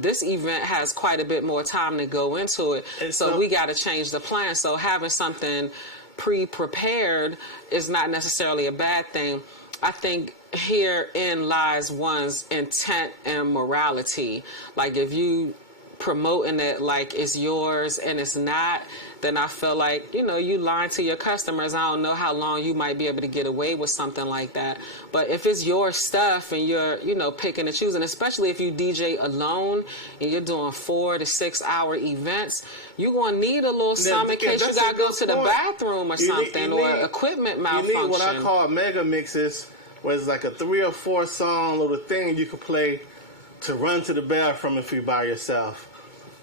this event has quite a bit more time to go into it. And so we got to change the plan. So having something pre-prepared is not necessarily a bad thing. I think herein lies one's intent and morality. Like if you promoting it like it's yours and it's not, then I feel like, you lying to your customers. I don't know how long you might be able to get away with something like that. But if it's your stuff and you're, picking and choosing, especially if you DJ alone and you're doing 4 to 6 hour events, you're going to need a little something in case you got to go to the bathroom or something, or equipment malfunction. You need what I call mega mixes, where it's like a 3 or 4 song little thing you could play to run to the bathroom if you're by yourself.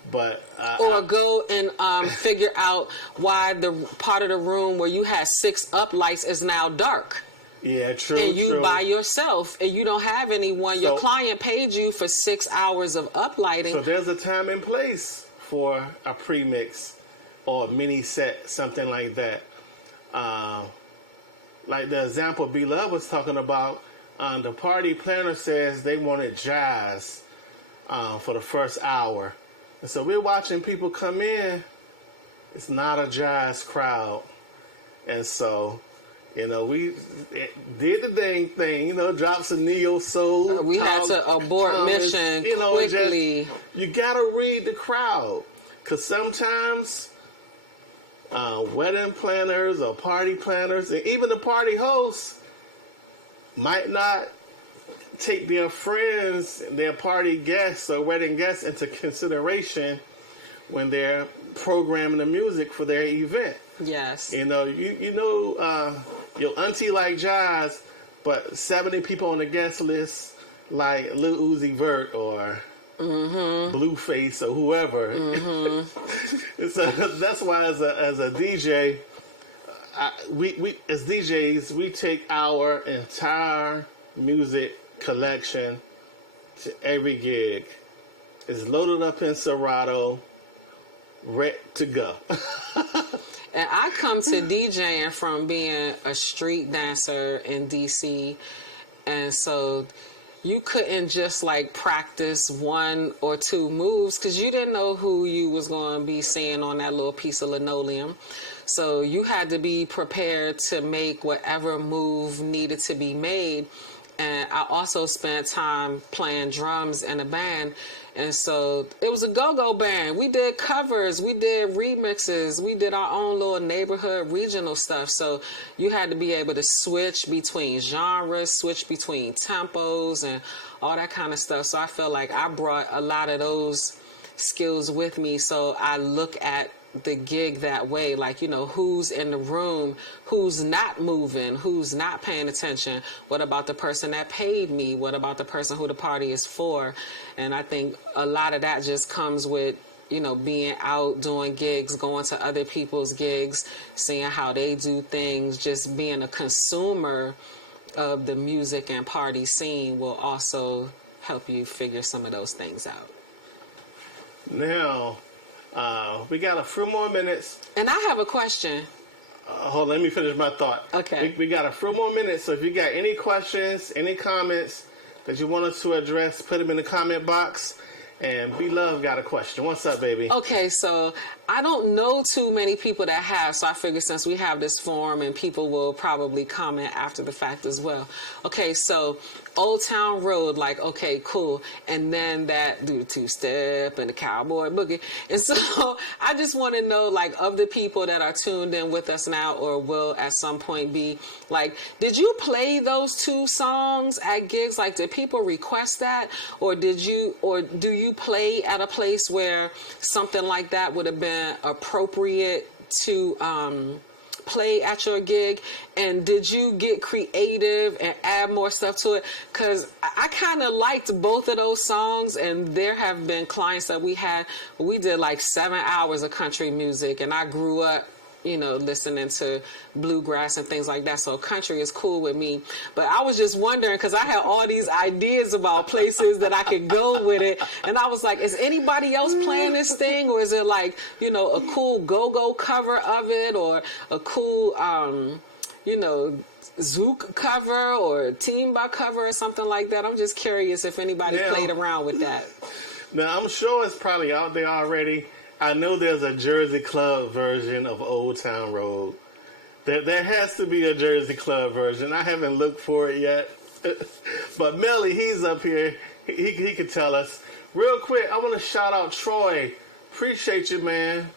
But or go and figure out why the part of the room where you had 6 up lights is now dark. Yeah, true. And you by yourself, and you don't have anyone. Your client paid you for 6 hours of uplighting. So there's a time and place for a pre-mix or a mini set, something like that. Like the example B-Love was talking about, the party planner says they wanted jazz for the first hour. And so we're watching people come in. It's not a jazz crowd. And so, we did the dang thing, dropped some neo soul. We had to abort mission quickly. You got to read the crowd. Because sometimes wedding planners or party planners, and even the party hosts, might not take their friends, their party guests or wedding guests into consideration when they're programming the music for their event. Yes. Your auntie like jazz, but 70 people on the guest list like Lil Uzi Vert or Blueface or whoever. So that's why as a DJ, we as DJs, we take our entire music collection to every gig. It's loaded up in Serato, ready to go. And I come to DJing from being a street dancer in DC, and so you couldn't just like practice 1 or 2 moves because you didn't know who you was going to be seeing on that little piece of linoleum. So you had to be prepared to make whatever move needed to be made. And I also spent time playing drums in a band. And so it was a go-go band. We did covers. We did remixes. We did our own little neighborhood regional stuff. So you had to be able to switch between genres, switch between tempos and all that kind of stuff. So I feel like I brought a lot of those skills with me. So I look at the gig that way, like, who's in the room, who's not moving, who's not paying attention, what about the person that paid me, what about the person who the party is for. And I think a lot of that just comes with being out doing gigs, going to other people's gigs, seeing how they do things, just being a consumer of the music and party scene will also help you figure some of those things out. Now, we got a few more minutes. And I have a question. Hold on, let me finish my thought. Okay. We got a few more minutes, so if you got any questions, any comments that you want us to address, put them in the comment box. And B-Love got a question. What's up, baby? Okay, so I don't know too many people that have, so I figure since we have this forum and people will probably comment after the fact as well. Okay, so Old Town Road, like, okay, cool. And then that do the two-step and the cowboy boogie. And so I just want to know, like, of the people that are tuned in with us now or will at some point be, like, did you play those 2 songs at gigs? Like, did people request that? Or do you play at a place where something like that would have been appropriate to play at your gig? And did you get creative and add more stuff to it? Because I kind of liked both of those songs, and there have been clients that we did like 7 hours of country music, and I grew up listening to bluegrass and things like that. So country is cool with me. But I was just wondering, because I had all these ideas about places that I could go with it. And I was like, is anybody else playing this thing? Or is it like, a cool go-go cover of it? Or a cool, Zouk cover or Timba cover or something like that? I'm just curious if anybody played around with that. Now, I'm sure it's probably out there already. I know there's a Jersey Club version of Old Town Road. There has to be a Jersey Club version. I haven't looked for it yet. But Melly, he's up here. He could tell us. Real quick, I want to shout out Troy. Appreciate you, man.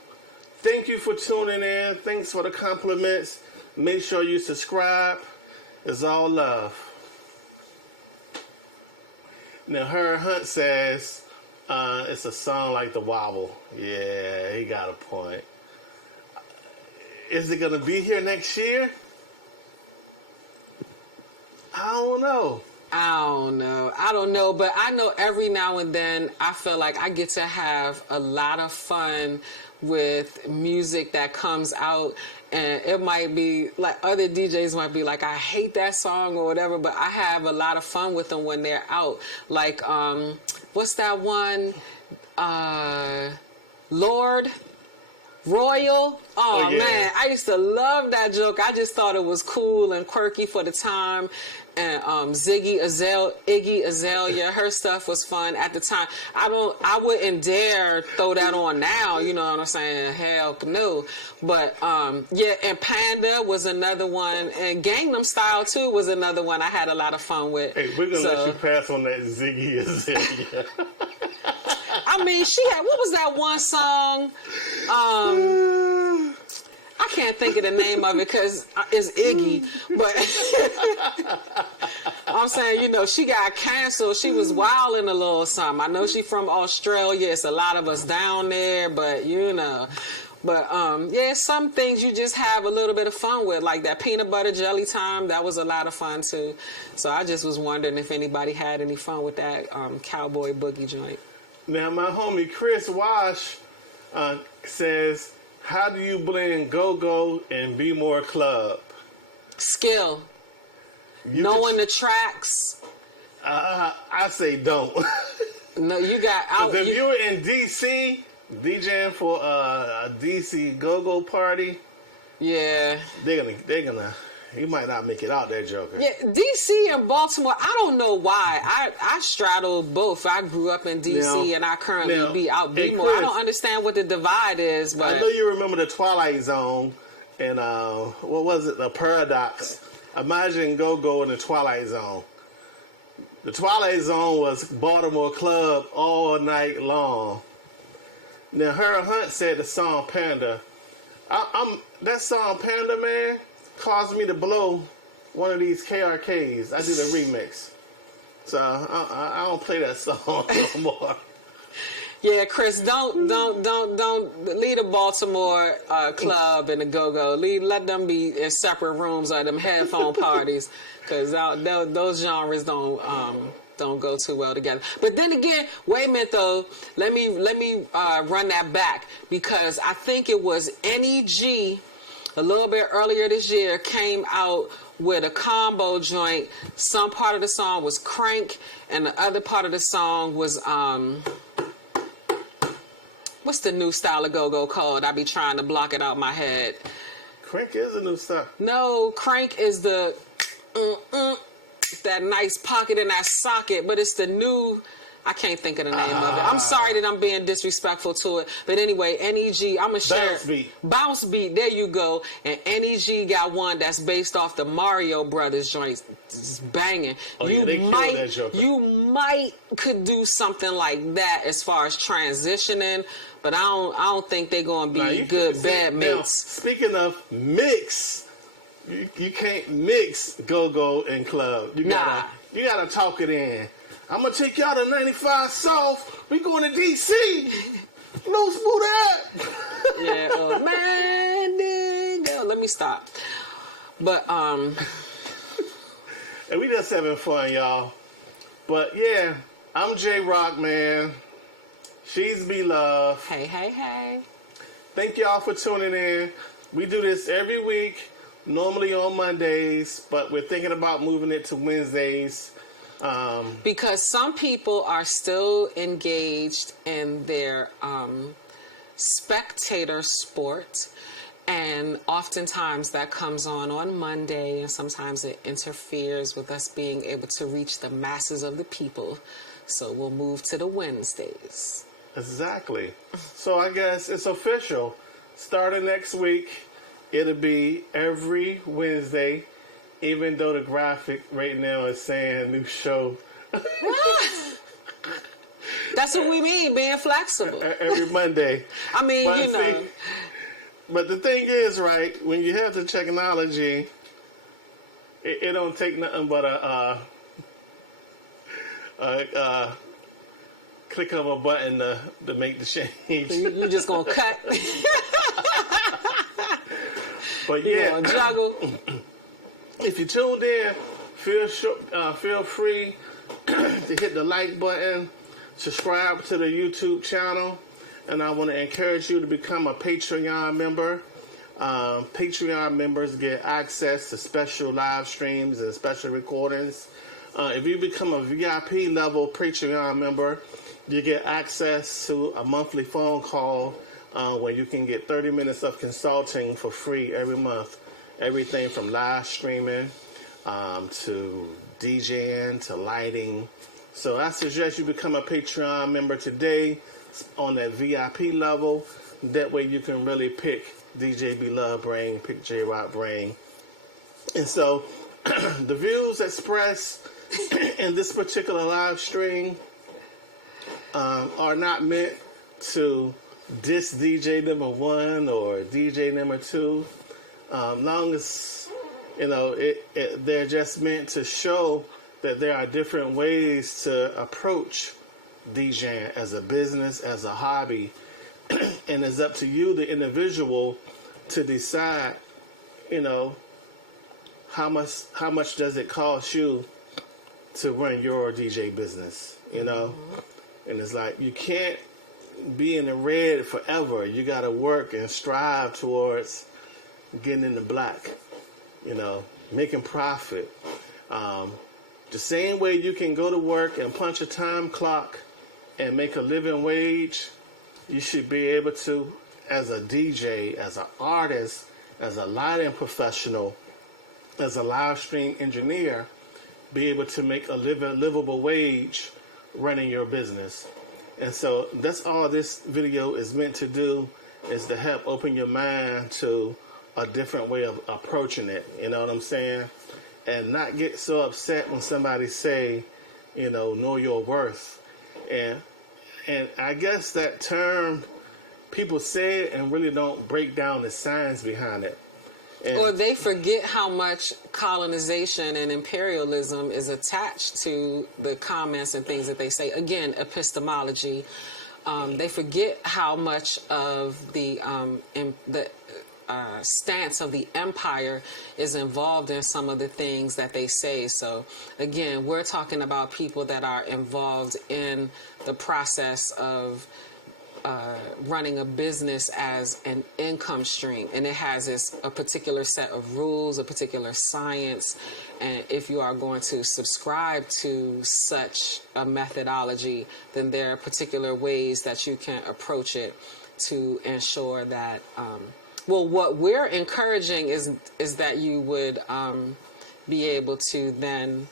Thank you for tuning in. Thanks for the compliments. Make sure you subscribe. It's all love. Now, Her Hunt says it's a song like The Wobble. Yeah, he got a point. Is it going to be here next year? I don't know. I don't know, but I know every now and then I feel like I get to have a lot of fun with music that comes out, and it might be like other DJs might be like, I hate that song or whatever, but I have a lot of fun with them when they're out. Like, what's that one? Lord Royal. Oh yeah. Man, I used to love that joke. I just thought it was cool and quirky for the time. And Iggy Azalea, her stuff was fun at the time. I wouldn't dare throw that on now, you know what I'm saying? Hell no. But yeah, and Panda was another one, and Gangnam Style too was another one I had a lot of fun with. Hey, we're gonna let you pass on that Ziggy Azalea. I mean, she had, what was that one song? I can't think of the name of it because it's Iggy. But I'm saying, you know, she got canceled. She was wilding a little something. I know she from Australia. It's a lot of us down there, but you know. But yeah, some things you just have a little bit of fun with, like that peanut butter jelly time. That was a lot of fun too. So I just was wondering if anybody had any fun with that cowboy boogie joint. Now, my homie Chris Wash says, how do you blend go-go and be more club? Skill. Knowing the tracks. I say don't. No, you got out. If you were in D.C., DJing for a D.C. go-go party, yeah, they're gonna. You might not make it out there, Joker. Yeah, D.C. and Baltimore, I don't know why. I straddle both. I grew up in D.C. and I currently be out Baltimore. I don't understand what the divide is, but... I know you remember the Twilight Zone and, what was it, the Paradox. Imagine Go-Go in the Twilight Zone. The Twilight Zone was Baltimore club all night long. Now, Her Hunt said the song Panda. That song Panda, man, caused me to blow one of these KRKs. I did a remix. So I don't play that song no more. Yeah, Chris, don't leave the Baltimore club and the go-go. Let them be in separate rooms or them headphone parties, because those genres don't go too well together. But then again, wait a minute though. Let me run that back, because I think it was NEG a little bit earlier this year came out with a combo joint. Some part of the song was crank, and the other part of the song was what's the new style of go-go called? I be trying to block it out my head. Crank is a new style. No, crank is the that nice pocket in that socket, but it's the new. I can't think of the name of it. I'm sorry that I'm being disrespectful to it. But anyway, NEG, I'm going to share. Bounce Beat. Bounce Beat, there you go. And NEG got one that's based off the Mario Brothers joints. It's banging. Oh, yeah, they killed that joker. You might could do something like that as far as transitioning, but I don't think they're going to be good bad mates. Now, speaking of mix, you can't mix go-go and club. You gotta talk it in. I'm gonna take y'all to 95 South. We going to DC. No smooth that. Yeah, man, nigga. Let me stop. But and we just having fun, y'all. But yeah, I'm J Rock, man. She's B Love. Hey. Thank y'all for tuning in. We do this every week, normally on Mondays, but we're thinking about moving it to Wednesdays. Because some people are still engaged in their spectator sport, and oftentimes that comes on Monday, and sometimes it interferes with us being able to reach the masses of the people. So we'll move to the Wednesdays. Exactly. So I guess it's official. Starting next week, it'll be every Wednesday. Even though the graphic right now is saying new show. That's what we mean, being flexible. Every Monday. I mean, But you know. but the thing is, right, when you have the technology, it don't take nothing but a click of a button to make the change. You just going to cut. But You yeah, gonna juggle. if you tuned in, feel free to hit the like button, subscribe to the YouTube channel, and I want to encourage you to become a Patreon member. Patreon members get access to special live streams and special recordings. If you become a VIP level Patreon member, you get access to a monthly phone call where you can get 30 minutes of consulting for free every month. Everything from live streaming to DJing to lighting. So I suggest you become a Patreon member today on that VIP level. That way you can really pick DJ B Love Brain, pick J Rock Brain. And so the views expressed in this particular live stream are not meant to diss DJ number 1 or DJ number 2. Long as, you know, they're just meant to show that there are different ways to approach DJing as a business, as a hobby, and it's up to you, the individual, to decide, you know, how much does it cost you to run your DJ business, you know? And it's like, you can't be in the red forever. You got to work and strive towards getting in the black, you know, making profit. The same way you can go to work and punch a time clock and make a living wage, you should be able to, as a DJ, as an artist, as a lighting professional, as a live stream engineer, be able to make a livable wage running your business. And so that's all this video is meant to do, is to help open your mind to a different way of approaching it. You know what I'm saying? And not get so upset when somebody say, you know your worth. And I guess that term, people say it and really don't break down the science behind it. Or they forget how much colonization and imperialism is attached to the comments and things that they say. Again, epistemology. They forget how much of the stance of the empire is involved in some of the things that they say. So, again, we're talking about people that are involved in the process of running a business as an income stream, and it has a particular set of rules, a particular science, and if you are going to subscribe to such a methodology, then there are particular ways that you can approach it to ensure that what we're encouraging is that you would be able to then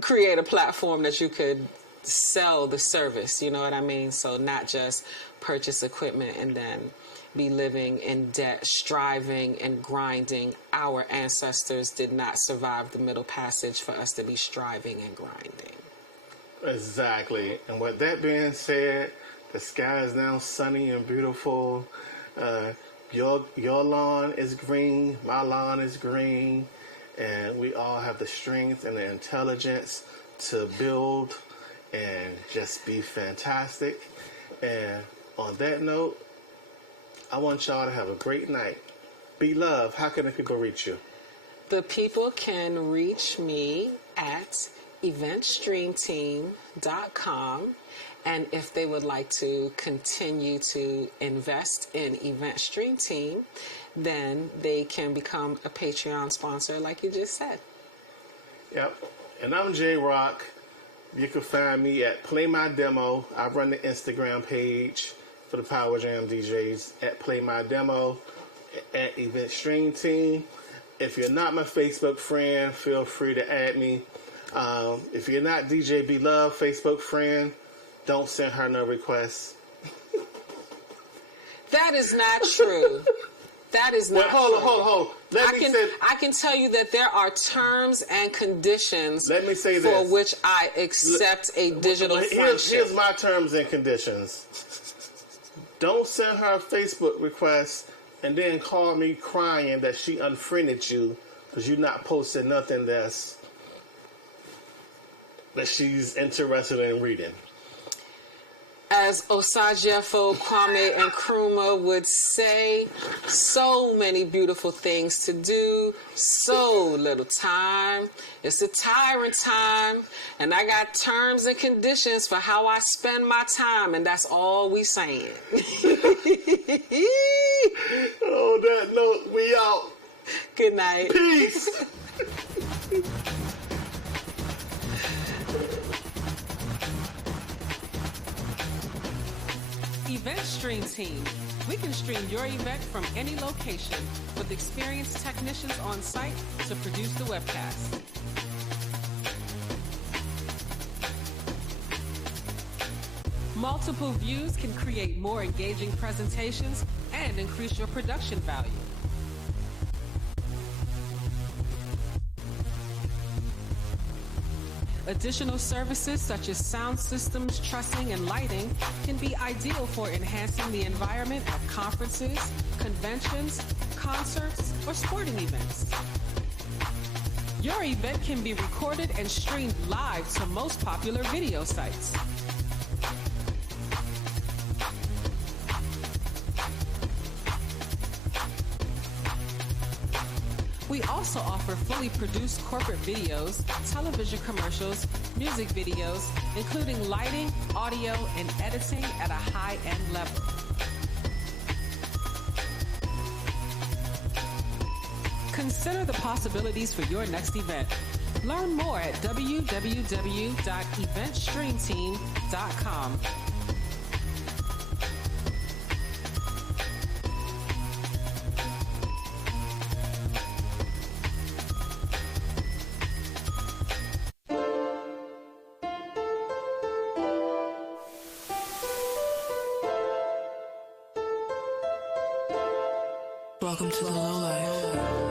create a platform that you could sell the service, you know what I mean? So not just purchase equipment and then be living in debt, striving and grinding. Our ancestors did not survive the Middle Passage for us to be striving and grinding. Exactly. And with that being said, the sky is now sunny and beautiful. Your lawn is green, my lawn is green, and we all have the strength and the intelligence to build and just be fantastic. And on that note, I want y'all to have a great night. Be love. How can the people reach you? The people can reach me at eventstreamteam.com. And if they would like to continue to invest in Event Stream Team, then they can become a Patreon sponsor like you just said. Yep. And I'm J Rock. You can find me at Play My Demo. I run the Instagram page for the Power Jam DJs at Play My Demo, at Event Stream Team. If you're not my Facebook friend, feel free to add me. If you're not DJ B Love Facebook friend, don't send her no requests. That is not true. That is not true. Hold on. I can tell you that there are terms and conditions Let me say for this. which I accept a digital friendship. Here's my terms and conditions. Don't send her a Facebook request and then call me crying that she unfriended you because you're not posting nothing that she's interested in reading. As Osajefo, Kwame, and Nkrumah would say, so many beautiful things to do, so little time. It's a tyrant time, and I got terms and conditions for how I spend my time, and that's all we saying. On that note, we out. Good night. Peace. Event Stream Team. We can stream your event from any location with experienced technicians on site to produce the webcast. Multiple views can create more engaging presentations and increase your production value. Additional services such as sound systems, trussing, and lighting can be ideal for enhancing the environment at conferences, conventions, concerts, or sporting events. Your event can be recorded and streamed live to most popular video sites. We also offer fully produced corporate videos, television commercials, music videos, including lighting, audio, and editing at a high-end level. Consider the possibilities for your next event. Learn more at www.eventstreamteam.com. Welcome to the low life.